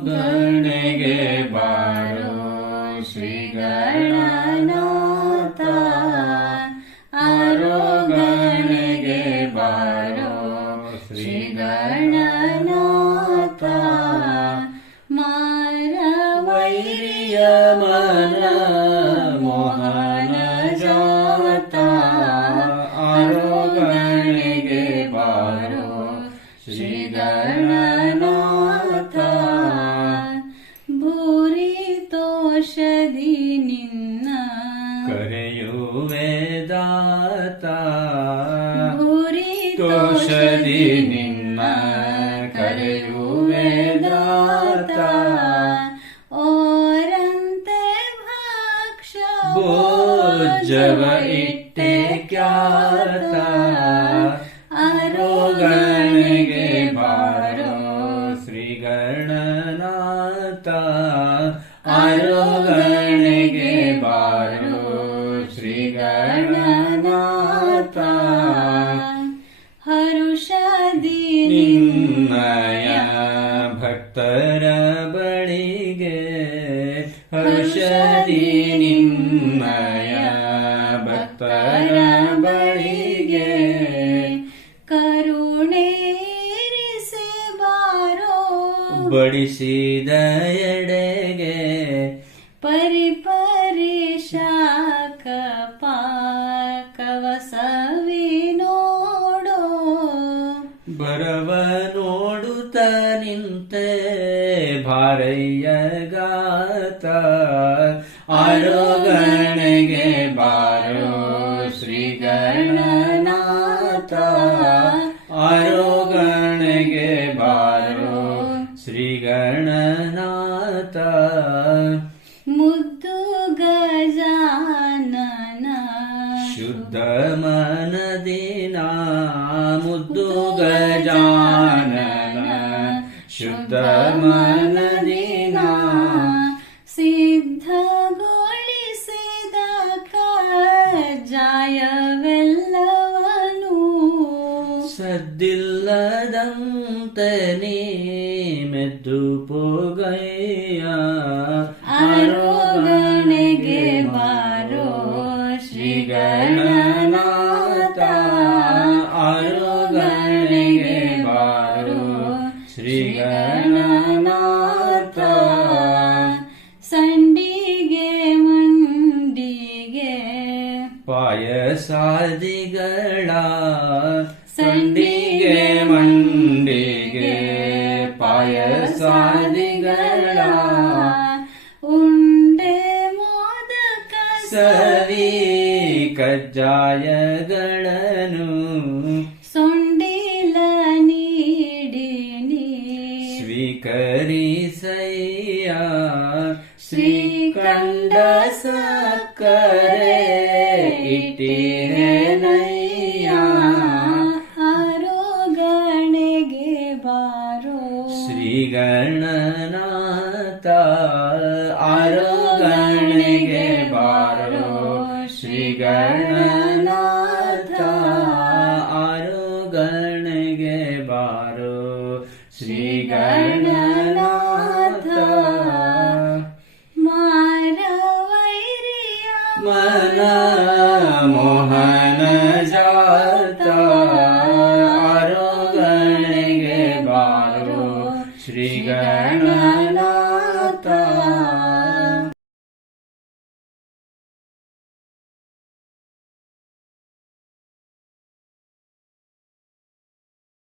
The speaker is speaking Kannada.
ಗಣೆಗೆ ಬಾರೋ ದಾತ ಭೂರಿ ತೋಷದಿ ನಿನ್ನ ಕರೆಯುವೆ ದಾತ ಓರಂತೆ ಭಕ್ಷ ಭೋಜವ ಇಟ್ಟೆ ಕ್ಯಾತ ಆರೋಗಣೆಗೆ ಬಾರೋ ಶ್ರೀ ಗಣನಾಥ ಆರೋಗಣೆಗೆ ಬಾರೋ ಶ್ರೀ ಗಣನಾಥ ಹರುಷದಿ ನಿನ್ನಯ ಭಕ್ತರ ಬಳಿಗೆ ಹರುಷದಿ ನಿನ್ನಯ ಭಕ್ತರ ಬಳಿಗೆ ಕರುಣೇರಿಸಿ ಬಾರೋ ಬಡಿಸಿದ ಎಡೆಗೆ ಪರಿಪರಿ ಶಾಖ ಕವಸವಿ ನೋಡೋ. ಬರವ ನೋಡುತ್ತ ನಿಂತೆ ಭಾರಯ್ಯ ಗಾತ. ಬಾರೋ ಶ್ರೀ ಗಣನಾಥ ಬಾರೋ ಶುದ್ಧ ಮನದಿನ ಮುದ್ದು ಗಜಾನನ ಶುದ್ಧ ಮನದಿನ ಸಿದ್ಧಗೊಳಿಸಿದ ಜಾಯವೆಲ್ಲವನು ಸದ್ದಿಲ್ಲದಂತನೇ ಮೆದ್ದು ಪೋಗಯ್ಯ ಗಣನಾಥ ಆರೋಗಣೆಗೆ ಬಾರೋ. ಶ್ರೀ ಗಣನಾಥ ಸಂಡಿಗೆ ಮಂಡಿಗೆ. ಪಾಯಸಾದಿಗಳ ಸಂಡಿಗೆ ಮಂಡಿಗೆ ಕಜ್ಜಾಯಗಳನ್ನು ಸೊಂಡಿಲ ನೀಡಿ ನೀ ಸ್ವೀಕರಿಸಯ್ಯ ಶ್ರೀಕಂಡ ಸಕ್ಕರೆ ಆರೋಗಣೆಗೆ ಬಾರೋ ಶ್ರೀ ಗಣನಾಥ ಮಾರವೈರಿಯ ಮನ ಮೋಹನ ಜಾತ ಆರೋಗಣೆಗೆ ಬಾರೋ ಶ್ರೀ ಗಣ